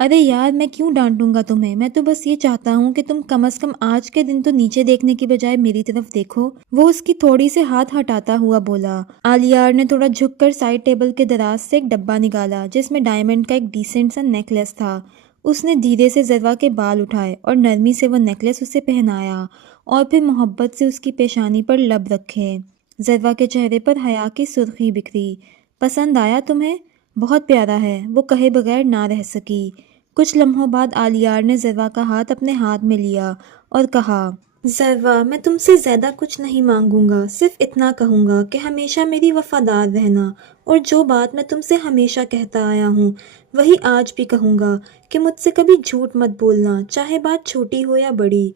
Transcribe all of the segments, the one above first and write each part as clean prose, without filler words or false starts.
ارے یار، میں کیوں ڈانٹوں گا تمہیں؟ میں تو بس یہ چاہتا ہوں کہ تم کم از کم آج کے دن تو نیچے دیکھنے کی بجائے میری طرف دیکھو۔ وہ اس کی تھوڑی سے ہاتھ ہٹاتا ہوا بولا۔ آلیار نے تھوڑا جھک کر سائڈ ٹیبل کے دراز سے ایک ڈبہ نکالا جس میں ڈائمنڈ کا ایک ڈیسنٹ سا نیکلس تھا۔ اس نے دھیرے سے ذرا کے بال اٹھائے اور نرمی سے وہ نیکلس اسے پہنایا اور پھر محبت سے اس کی پیشانی پر لب رکھے۔ ذرا کے چہرے پر حیا کی سرخی بکھری۔ پسند آیا تمہیں؟ بہت پیارا ہے، وہ کہے بغیر نہ رہ سکی۔ کچھ لمحوں بعد آلیار نے ذرا کا ہاتھ اپنے ہاتھ میں لیا اور کہا، ذرا، میں تم سے زیادہ کچھ نہیں مانگوں گا، صرف اتنا کہوں گا کہ ہمیشہ میری وفادار رہنا، اور جو بات میں تم سے ہمیشہ کہتا آیا ہوں وہی آج بھی کہوں گا کہ مجھ سے کبھی جھوٹ مت بولنا، چاہے بات چھوٹی ہو یا بڑی۔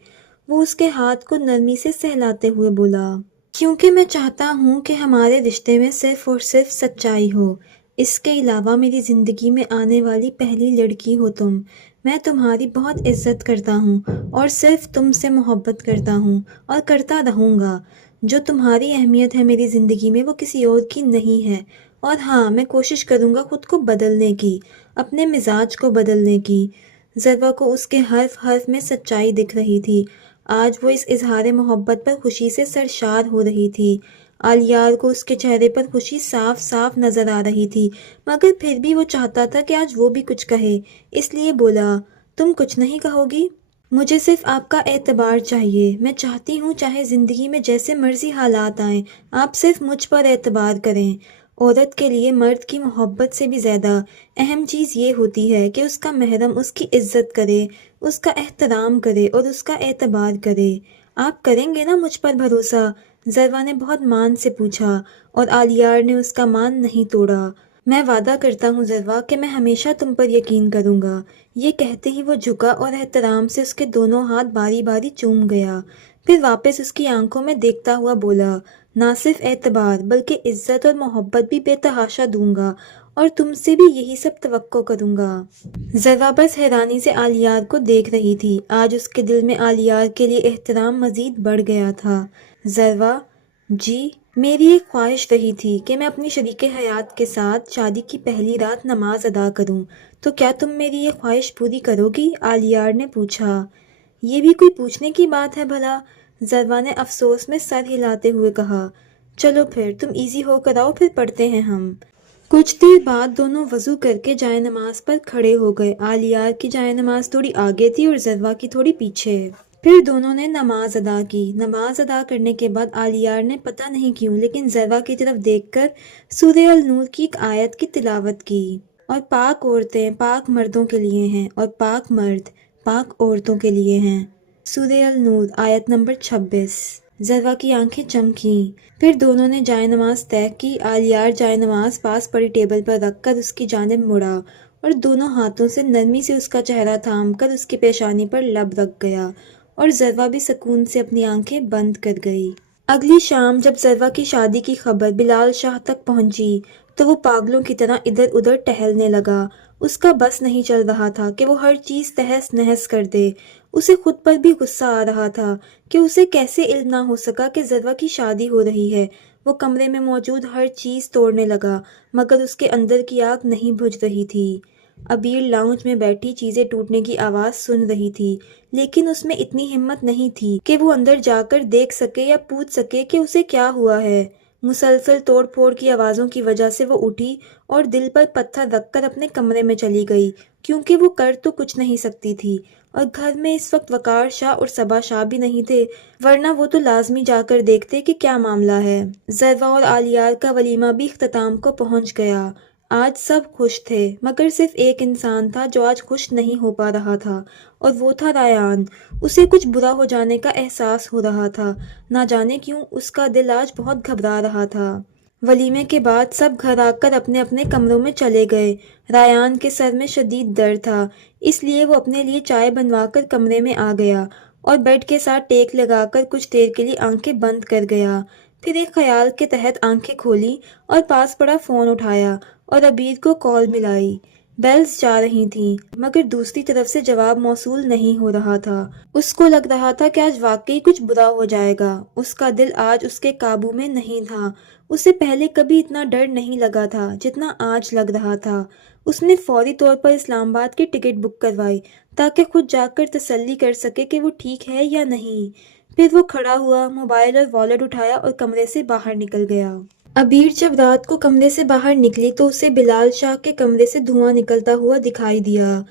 وہ اس کے ہاتھ کو نرمی سے سہلاتے ہوئے بولا، کیونکہ میں چاہتا ہوں کہ ہمارے رشتے میں صرف اور صرف سچائی ہو۔ اس کے علاوہ میری زندگی میں آنے والی پہلی لڑکی ہو تم۔ میں تمہاری بہت عزت کرتا ہوں اور صرف تم سے محبت کرتا ہوں اور کرتا رہوں گا۔ جو تمہاری اہمیت ہے میری زندگی میں وہ کسی اور کی نہیں ہے۔ اور ہاں، میں کوشش کروں گا خود کو بدلنے کی، اپنے مزاج کو بدلنے کی۔ ذرا کو اس کے حرف حرف میں سچائی دکھ رہی تھی۔ آج وہ اس اظہار محبت پر خوشی سے سرشار ہو رہی تھی۔ آلیار کو اس کے چہرے پر خوشی صاف صاف نظر آ رہی تھی، مگر پھر بھی وہ چاہتا تھا کہ آج وہ بھی کچھ کہے، اس لیے بولا، تم کچھ نہیں کہو گی؟ مجھے صرف آپ کا اعتبار چاہیے۔ میں چاہتی ہوں چاہے زندگی میں جیسے مرضی حالات آئیں، آپ صرف مجھ پر اعتبار کریں۔ عورت کے لیے مرد کی محبت سے بھی زیادہ اہم چیز یہ ہوتی ہے کہ اس کا محرم اس کی عزت کرے، اس کا احترام کرے اور اس کا اعتبار کرے۔ آپ کریں گے نا مجھ پر بھروسہ؟ ذرا نے بہت مان سے پوچھا اور آلیار نے اس کا مان نہیں توڑا۔ میں وعدہ کرتا ہوں ذرا کہ میں ہمیشہ تم پر یقین کروں گا۔ یہ کہتے ہی وہ جھکا اور احترام سے اس کے دونوں ہاتھ باری باری چوم گیا، پھر واپس اس کی آنکھوں میں دیکھتا ہوا بولا، نہ صرف اعتبار بلکہ عزت اور محبت بھی بے تحاشا دوں گا، اور تم سے بھی یہی سب توقع کروں گا۔ ذرا بس حیرانی سے آلیار کو دیکھ رہی تھی۔ آج اس کے دل میں آلیار کے لیے احترام مزید بڑھ گیا تھا۔ ذرا، جی، میری ایک خواہش رہی تھی کہ میں اپنی شریک حیات کے ساتھ شادی کی پہلی رات نماز ادا کروں، تو کیا تم میری یہ خواہش پوری کرو گی؟ آلیار نے پوچھا۔ یہ بھی کوئی پوچھنے کی بات ہے بھلا؟ ذرا نے افسوس میں سر ہلاتے ہوئے کہا، چلو پھر تم ایزی ہو کر آؤ، پھر پڑھتے ہیں ہم۔ کچھ دیر بعد دونوں وضو کر کے جائے نماز پر کھڑے ہو گئے۔ آلیار کی جائے نماز تھوڑی آگے تھی اور ذرا کی تھوڑی پیچھے۔ پھر دونوں نے نماز ادا کی۔ نماز ادا کرنے کے بعد آلیار نے پتہ نہیں کیوں لیکن ذرا کی طرف دیکھ کر سورہ النور کی ایک آیت کی تلاوت کی، اور پاک عورتیں پاک مردوں کے لیے ہیں اور پاک مرد پاک عورتوں کے لیے ہیں۔ سورہ النور آیت نمبر 26۔ ذرا کی آنکھیں چمکیں۔ پھر دونوں نے جائے نماز طے کی۔ آلیار جائے نماز پاس پڑی ٹیبل پر رکھ کر اس کی جانب مڑا اور دونوں ہاتھوں سے نرمی سے اس کا چہرہ تھام کر اس کی پیشانی پر لب رکھ گیا، اور ذرا بھی سکون سے اپنی آنکھیں بند کر گئی۔ اگلی شام جب ذرا کی شادی کی خبر بلال شاہ تک پہنچی تو وہ پاگلوں کی طرح ادھر ادھر ٹہلنے لگا۔ اس کا بس نہیں چل رہا تھا کہ وہ ہر چیز تہس نہس کر دے۔ اسے خود پر بھی غصہ آ رہا تھا کہ اسے کیسے علم نہ ہو سکا کہ ذرا کی شادی ہو رہی ہے۔ وہ کمرے میں موجود ہر چیز توڑنے لگا، مگر اس کے اندر کی آگ نہیں بجھ رہی تھی۔ عبیر لاؤنج میں بیٹھی چیزیں ٹوٹنے کی آواز سن رہی تھی، لیکن اس میں اتنی ہمت نہیں تھی کہ وہ اندر جا کر دیکھ سکے یا پوچھ سکے کہ اسے کیا ہوا ہے۔ مسلسل توڑ پھوڑ کی آوازوں کی وجہ سے وہ اٹھی اور دل پر پتھر رکھ کر اپنے کمرے میں چلی گئی، کیونکہ وہ کر تو کچھ نہیں سکتی تھی، اور گھر میں اس وقت وقار شاہ اور صبا شاہ بھی نہیں تھے، ورنہ وہ تو لازمی جا کر دیکھتے کہ کیا معاملہ ہے۔ ذرا اور آلیار کا ولیمہ بھی اختتام کو پہنچ گیا۔ آج سب خوش تھے، مگر صرف ایک انسان تھا جو آج خوش نہیں ہو پا رہا تھا، اور وہ تھا ریان۔ اسے کچھ برا ہو جانے کا احساس ہو رہا تھا، نہ جانے کیوں اس کا دل آج بہت گھبرا رہا تھا۔ ولیمے کے بعد سب گھر آ کر اپنے اپنے کمروں میں چلے گئے۔ ریان کے سر میں شدید درد تھا، اس لیے وہ اپنے لیے چائے بنوا کر کمرے میں آ گیا اور بیڈ کے ساتھ ٹیک لگا کر کچھ دیر کے لیے آنکھیں بند کر گیا۔ پھر ایک خیال کے تحت آنکھیں کھولی اور پاس پڑا فون اٹھایا اور عبیر کو کال ملائی۔ بیلز جا رہی تھیں، مگر دوسری طرف سے جواب موصول نہیں ہو رہا تھا۔ اس کو لگ رہا تھا کہ آج واقعی کچھ برا ہو جائے گا۔ اس کا دل آج اس کے قابو میں نہیں تھا۔ اسے پہلے کبھی اتنا ڈر نہیں لگا تھا جتنا آج لگ رہا تھا۔ اس نے فوری طور پر اسلام آباد کی ٹکٹ بک کروائی تاکہ خود جا کر تسلی کر سکے کہ وہ ٹھیک ہے یا نہیں۔ پھر وہ کھڑا ہوا، موبائل اور والیٹ اٹھایا اور کمرے سے باہر نکل گیا۔ عبیر جب رات کو کمرے سے باہر نکلی تو اسے بلال شاہ کے کمرے سے دھواں نکلتا ہوا دکھائی دیا۔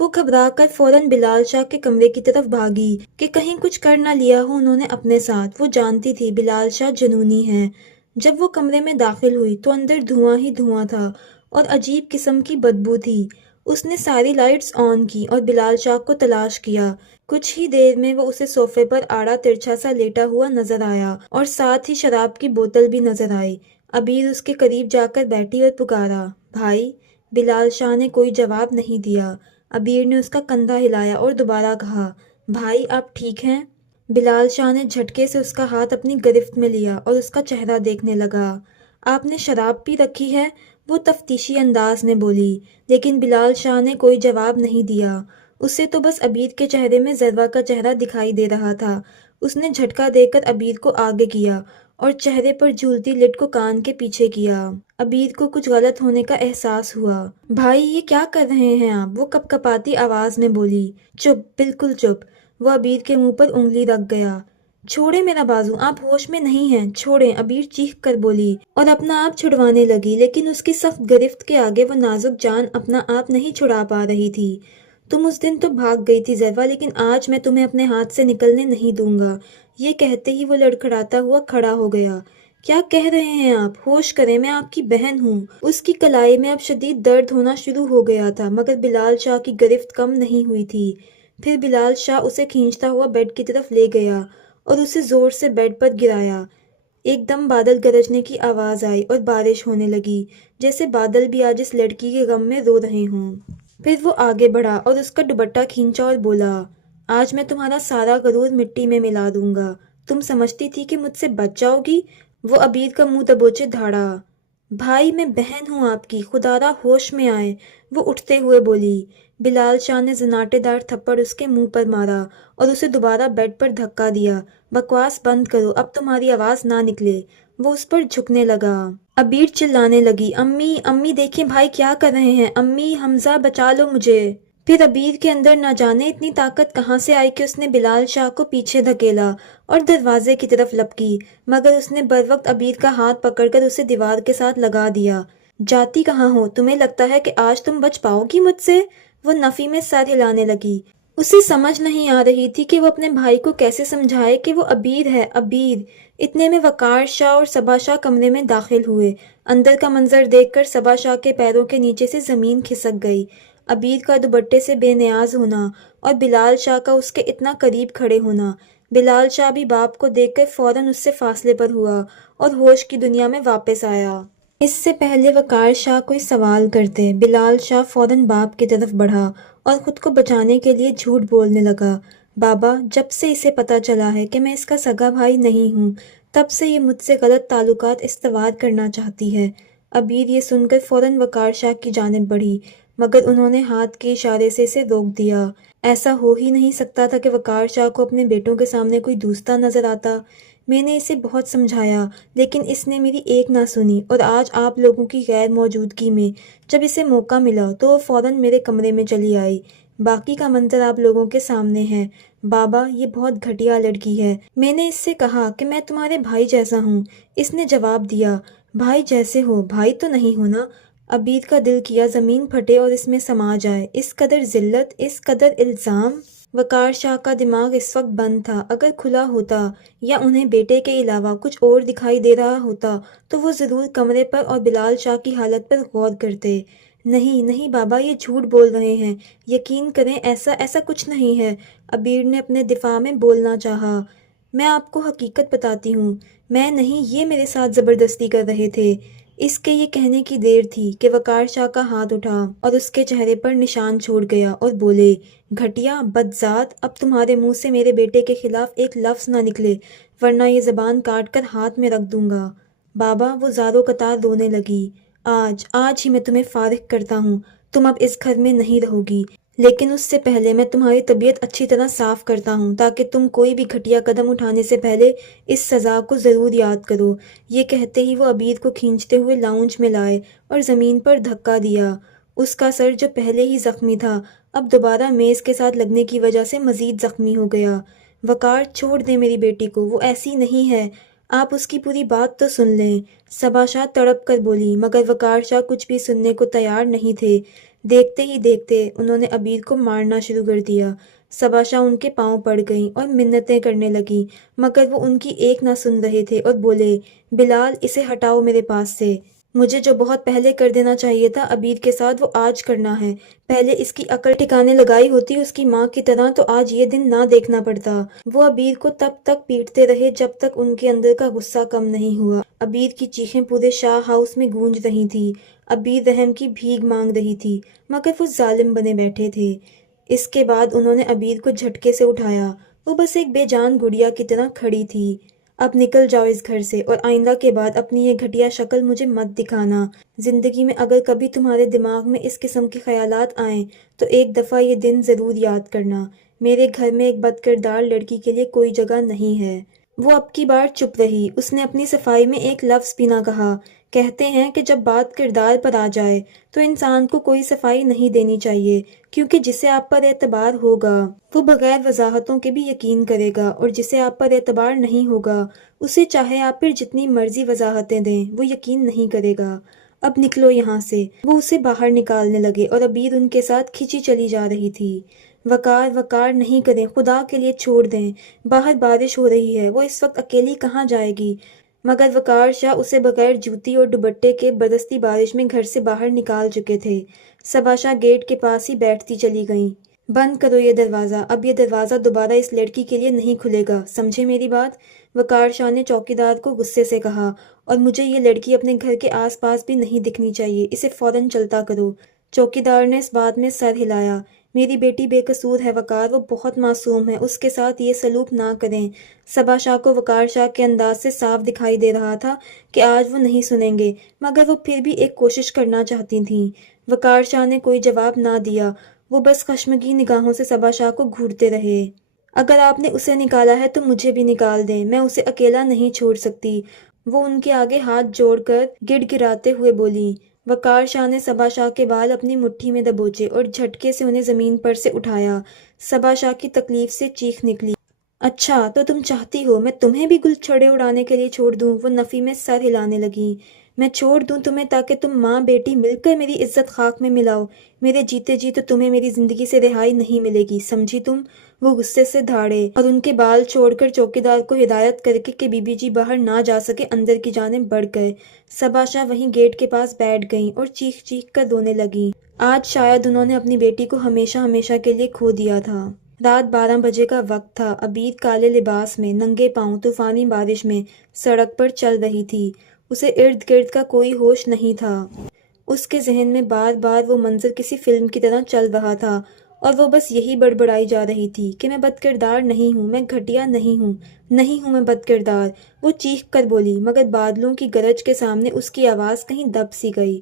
وہ گھبرا کر فوراً بلال شاہ کے کمرے کی طرف بھاگی کہ کہیں کچھ کر نہ لیا ہو انہوں نے اپنے ساتھ۔ وہ جانتی تھی بلال شاہ جنونی ہے۔ جب وہ کمرے میں داخل ہوئی تو اندر دھواں ہی دھواں تھا اور عجیب قسم کی بدبو تھی۔ اس نے ساری لائٹس آن کی اور بلال شاہ کو تلاش کیا۔ کچھ ہی دیر میں وہ اسے صوفے پر آڑا ترچھا سا لیٹا ہوا نظر آیا اور ساتھ ہی شراب کی بوتل بھی نظر آئی۔ عبیر اس کے قریب جا کر بیٹھی اور پکارا، بھائی۔ بلال شاہ نے کوئی جواب نہیں دیا۔ عبیر نے اس کا کندھا ہلایا اور دوبارہ کہا، بھائی آپ ٹھیک ہیں؟ بلال شاہ نے جھٹکے سے اس کا ہاتھ اپنی گرفت میں لیا اور اس کا چہرہ دیکھنے لگا۔ آپ نے شراب پی رکھی ہے؟ وہ تفتیشی انداز میں بولی، لیکن بلال شاہ نے کوئی جواب نہیں دیا۔ اسے تو بس عبیر کے چہرے میں ذرہ کا چہرہ دکھائی دے رہا تھا۔ اس نے جھٹکا دے کر عبیر کو آگے کیا اور چہرے پر جھولتی لٹ کو کان کے پیچھے کیا۔ عبیر کو کچھ غلط ہونے کا احساس ہوا۔ بھائی یہ کیا کر رہے ہیں آپ؟ وہ کپ کپاتی آواز میں بولی۔ چپ، بالکل چپ۔ وہ عبیر کے منہ پر انگلی رکھ گیا۔ چھوڑیں میرا بازو، آپ ہوش میں نہیں ہیں، چھوڑیں، عبیر چیخ کر بولی اور اپنا آپ چھڑوانے لگی، لیکن اس کی سخت گرفت کے آگے وہ نازک جان اپنا آپ نہیں چھڑا پا رہی تھی۔ تم اس دن تو بھاگ گئی تھی ذرا، لیکن آج میں تمہیں اپنے ہاتھ سے نکلنے نہیں دوں گا۔ یہ کہتے ہی وہ لڑکھڑاتا ہوا کھڑا ہو گیا۔ کیا کہہ رہے ہیں آپ؟ ہوش کریں، میں آپ کی بہن ہوں۔ اس کی کلائی میں اب شدید درد ہونا شروع ہو گیا تھا، مگر بلال شاہ کی گرفت کم نہیں ہوئی تھی۔ پھر بلال شاہ اسے کھینچتا ہوا بیڈ کی طرف لے گیا اور اسے زور سے بیڈ پر گرایا۔ ایک دم بادل گرجنے کی آواز آئی اور بارش ہونے لگی، جیسے بادل بھی آج اس لڑکی کے غم میں رو رہے ہوں۔ پھر وہ آگے بڑھا اور اس کا دوپٹہ کھینچا اور بولا، آج میں تمہارا سارا غرور مٹی میں ملا دوں گا۔ تم سمجھتی تھی کہ مجھ سے بچ جاؤ گی؟ وہ عبیر کا منہ دبوچے دھاڑا۔ بھائی میں بہن ہوں آپ کی، خدارا ہوش میں آئے، وہ اٹھتے ہوئے بولی۔ بلال شاہ نے زناٹے دار تھپڑ اس کے منہ پر مارا اور اسے دوبارہ بیڈ پر دھکا دیا۔ بکواس بند کرو، اب تمہاری آواز نہ نکلے۔ وہ اس پر جھکنے لگا۔ عبیر چلانے لگی، امی امی دیکھیں بھائی کیا کر رہے ہیں، امی حمزہ بچا لو مجھے۔ پھر عبیر کے اندر نہ جانے اتنی طاقت کہاں سے آئی کہ اس نے بلال شاہ کو پیچھے دھکیلا اور دروازے کی طرف لپکی، مگر اس نے بروقت عبیر کا ہاتھ پکڑ کر اسے دیوار کے ساتھ لگا دیا۔ جاتی کہاں ہو؟ تمہیں لگتا ہے کہ آج تم بچ پاؤ گی مجھ سے؟ وہ نفی میں سر ہلانے لگی۔ اسے سمجھ نہیں آ رہی تھی کہ وہ اپنے بھائی کو کیسے سمجھائے کہ وہ عبیر ہے، عبیر۔ اتنے میں وقار شاہ اور صبا شاہ کمرے میں داخل ہوئے۔ اندر کا منظر دیکھ کر صبا شاہ کے پیروں کے نیچے سے زمین کھسک گئی۔ عبیر کا دوپٹے سے بے نیاز ہونا اور بلال شاہ کا اس کے اتنا قریب کھڑے ہونا۔ بلال شاہ بھی باپ کو دیکھ کر فوراً اس سے فاصلے پر ہوا اور ہوش کی دنیا میں واپس آیا۔ اس سے پہلے وقار شاہ کوئی سوال کرتے، بلال شاہ فوراً باپ کی طرف بڑھا اور خود کو بچانے کے لیے جھوٹ بولنے لگا۔ بابا، جب سے اسے پتہ چلا ہے کہ میں اس کا سگا بھائی نہیں ہوں، تب سے یہ مجھ سے غلط تعلقات استوار کرنا چاہتی ہے۔ عبیر یہ سن کر فوراً وقار شاہ کی جانب بڑھی، مگر انہوں نے ہاتھ کے اشارے سے اسے روک دیا۔ ایسا ہو ہی نہیں سکتا تھا کہ وقار شاہ کو اپنے بیٹوں کے سامنے کوئی دوستہ نظر آتا۔ میں نے اسے بہت سمجھایا، لیکن اس نے میری ایک نہ سنی، اور آج آپ لوگوں کی غیر موجودگی میں جب اسے موقع ملا تو وہ فوراً میرے کمرے میں چلی آئی۔ باقی کا منظر آپ لوگوں کے سامنے ہے۔ بابا، یہ بہت گھٹیا لڑکی ہے۔ میں نے اس سے کہا کہ میں تمہارے بھائی جیسا ہوں۔ اس نے جواب دیا، بھائی جیسے ہو، بھائی تو نہیں ہونا۔ عبیر کا دل کیا زمین پھٹے اور اس میں سما جائے۔ اس قدر ذلت، اس قدر الزام۔ وقار شاہ کا دماغ اس وقت بند تھا۔ اگر کھلا ہوتا یا انہیں بیٹے کے علاوہ کچھ اور دکھائی دے رہا ہوتا تو وہ ضرور کمرے پر اور بلال شاہ کی حالت پر غور کرتے۔ نہیں نہیں بابا، یہ جھوٹ بول رہے ہیں، یقین کریں ایسا کچھ نہیں ہے۔ عبیر نے اپنے دفاع میں بولنا چاہا۔ میں آپ کو حقیقت بتاتی ہوں، میں نہیں، یہ میرے ساتھ زبردستی کر رہے تھے۔ اس کے یہ کہنے کی دیر تھی کہ وقار شاہ کا ہاتھ اٹھا اور اس کے چہرے پر نشان چھوڑ گیا اور بولے، گھٹیا، بدذات، اب تمہارے منہ سے میرے بیٹے کے خلاف ایک لفظ نہ نکلے، ورنہ یہ زبان کاٹ کر ہاتھ میں رکھ دوں گا۔ بابا، وہ زاروں قطار رونے لگی۔ آج ہی میں تمہیں فارغ کرتا ہوں۔ تم اب اس گھر میں نہیں رہو گی، لیکن اس سے پہلے میں تمہاری طبیعت اچھی طرح صاف کرتا ہوں تاکہ تم کوئی بھی گھٹیا قدم اٹھانے سے پہلے اس سزا کو ضرور یاد کرو۔ یہ کہتے ہی وہ عبید کو کھینچتے ہوئے لاؤنج میں لائے اور زمین پر دھکا دیا۔ اس کا سر جو پہلے ہی زخمی تھا اب دوبارہ میز کے ساتھ لگنے کی وجہ سے مزید زخمی ہو گیا۔ وقار، چھوڑ دیں میری بیٹی کو، وہ ایسی نہیں ہے، آپ اس کی پوری بات تو سن لیں، صبا شاہ تڑپ کر بولی، مگر وقار شاہ کچھ بھی سننے کو تیار نہیں تھے۔ دیکھتے ہی دیکھتے انہوں نے عبید کو مارنا شروع کر دیا۔ صبا شاہ ان کے پاؤں پڑ گئیں اور منتیں کرنے لگیں، مگر وہ ان کی ایک نہ سن رہے تھے اور بولے، بلال، اسے ہٹاؤ میرے پاس سے۔ مجھے جو بہت پہلے کر دینا چاہیے تھا عبید کے ساتھ، وہ آج کرنا ہے۔ پہلے اس کی عقل ٹھکانے لگائی ہوتی اس کی ماں کی طرح تو آج یہ دن نہ دیکھنا پڑتا۔ وہ عبید کو تب تک پیٹتے رہے جب تک ان کے اندر کا غصہ کم نہیں ہوا۔ عبید کی چیخیں پورے شاہ ہاؤس میں گونج رہی تھیں۔ عبید رحم کی بھیک مانگ رہی تھی، مگر وہ ظالم بنے بیٹھے تھے۔ اس کے بعد انہوں نے عبید کو جھٹکے سے اٹھایا۔ وہ بس ایک بے جان گڑیا کی طرح کھڑی تھی۔ اب نکل جاؤ اس گھر سے، اور آئندہ کے بعد اپنی یہ گھٹیا شکل مجھے مت دکھانا۔ زندگی میں اگر کبھی تمہارے دماغ میں اس قسم کے خیالات آئیں تو ایک دفعہ یہ دن ضرور یاد کرنا۔ میرے گھر میں ایک بد کردار لڑکی کے لیے کوئی جگہ نہیں ہے۔ وہ اب کی بار چپ رہی۔ اس نے اپنی صفائی میں ایک لفظ بھی نہ کہا۔ کہتے ہیں کہ جب بات کردار پر آ جائے تو انسان کو کوئی صفائی نہیں دینی چاہیے، کیونکہ جسے آپ پر اعتبار ہوگا وہ بغیر وضاحتوں کے بھی یقین کرے گا، اور جسے آپ پر اعتبار نہیں ہوگا اسے چاہے آپ پر جتنی مرضی وضاحتیں دیں وہ یقین نہیں کرے گا۔ اب نکلو یہاں سے۔ وہ اسے باہر نکالنے لگے اور عبید ان کے ساتھ کھینچی چلی جا رہی تھی۔ وقار، وقار، نہیں کریں، خدا کے لیے چھوڑ دیں، باہر بارش ہو رہی ہے، وہ اس وقت اکیلی کہاں جائے گی؟ مگر وقار شاہ اسے بغیر جوتی اور دوپٹے کے برستی بارش میں گھر سے باہر نکال چکے تھے۔ صبا شاہ گیٹ کے پاس ہی بیٹھتی چلی گئیں۔ بند کرو یہ دروازہ، اب یہ دروازہ دوبارہ اس لڑکی کے لیے نہیں کھلے گا، سمجھے میری بات؟ وقار شاہ نے چوکیدار کو غصے سے کہا، اور مجھے یہ لڑکی اپنے گھر کے آس پاس بھی نہیں دکھنی چاہیے، اسے فوراً چلتا کرو۔ چوکیدار نے اس بات میں سر ہلایا۔ میری بیٹی بے قصور ہے وقار، وہ بہت معصوم ہے، اس کے ساتھ یہ سلوک نہ کریں۔ صبا شاہ کو وقار شاہ کے انداز سے صاف دکھائی دے رہا تھا کہ آج وہ نہیں سنیں گے، مگر وہ پھر بھی ایک کوشش کرنا چاہتی تھیں۔ وقار شاہ نے کوئی جواب نہ دیا، وہ بس خشمگین نگاہوں سے صبا شاہ کو گھورتے رہے۔ اگر آپ نے اسے نکالا ہے تو مجھے بھی نکال دیں، میں اسے اکیلا نہیں چھوڑ سکتی، وہ ان کے آگے ہاتھ جوڑ کر گڑ گڑاتے ہوئے بولی۔ وقار شاہ نے صبا شاہ کے بال اپنی مٹھی میں دبوچے اور جھٹکے سے انہیں زمین پر سے اٹھایا۔ صبا شاہ کی تکلیف سے چیخ نکلی۔ اچھا تو تم چاہتی ہو میں تمہیں بھی گل چھڑے اڑانے کے لیے چھوڑ دوں؟ وہ نفی میں سر ہلانے لگیں۔ میں چھوڑ دوں تمہیں تاکہ تم ماں بیٹی مل کر میری عزت خاک میں ملاؤ؟ میرے جیتے جی تو تمہیں میری زندگی سے رہائی نہیں ملے گی، سمجھی تم؟ وہ غصے سے دھاڑے اور ان کے بال چھوڑ کر چوکیدار کو ہدایت کر کے کہ بی بی جی باہر نہ جا سکے اندر کی جانب بڑھ گئے۔ صبا شاہ وہیں گیٹ کے پاس بیٹھ گئیں اور چیخ چیخ کر رونے لگیں۔ آج شاید انہوں نے اپنی بیٹی کو ہمیشہ ہمیشہ کے لیے کھو دیا تھا۔ رات 12 بجے کا وقت تھا۔ عبید کالے لباس میں ننگے پاؤں طوفانی بارش میں سڑک پر چل رہی تھی۔ اسے ارد گرد کا کوئی ہوش نہیں تھا۔ اس کے ذہن میں بار بار وہ منظر کسی فلم کی طرح چل رہا تھا، اور وہ بس یہی بڑبڑائی جا رہی تھی کہ میں بد کردار نہیں ہوں، میں گھٹیا نہیں ہوں، نہیں ہوں میں بد کردار۔ وہ چیخ کر بولی، مگر بادلوں کی گرج کے سامنے اس کی آواز کہیں دب سی گئی۔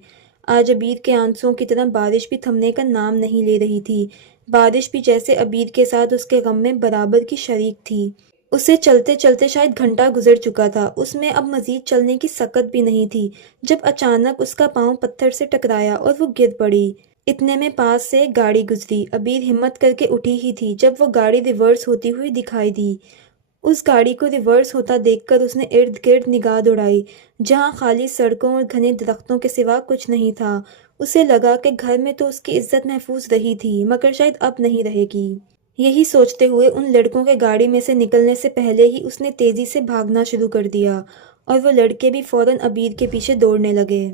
آج عبید کے آنسوؤں کی طرح بارش بھی تھمنے کا نام نہیں لے رہی تھی۔ بارش بھی جیسے عبید کے ساتھ اس کے غم میں برابر کی شریک تھی۔ اسے چلتے چلتے شاید گھنٹہ گزر چکا تھا، اس میں اب مزید چلنے کی سکت بھی نہیں تھی، جب اچانک اس کا پاؤں پتھر سے ٹکرایا اور وہ گر پڑی۔ اتنے میں پاس سے ایک گاڑی گزری۔ عبید ہمت کر کے اٹھی ہی تھی جب وہ گاڑی ریورس ہوتی ہوئی دکھائی دی۔ اس گاڑی کو ریورس ہوتا دیکھ کر اس نے ارد گرد نگاہ دوڑائی، جہاں خالی سڑکوں اور گھنے درختوں کے سوا کچھ نہیں تھا۔ اسے لگا کہ گھر میں تو اس کی عزت محفوظ رہی تھی، مگر شاید اب نہیں رہے گی۔ یہی سوچتے ہوئے ان لڑکوں کے گاڑی میں سے نکلنے سے پہلے ہی اس نے تیزی سے بھاگنا شروع کر دیا، اور وہ لڑکے بھی فوراً عبید کے پیچھے دوڑنے لگے۔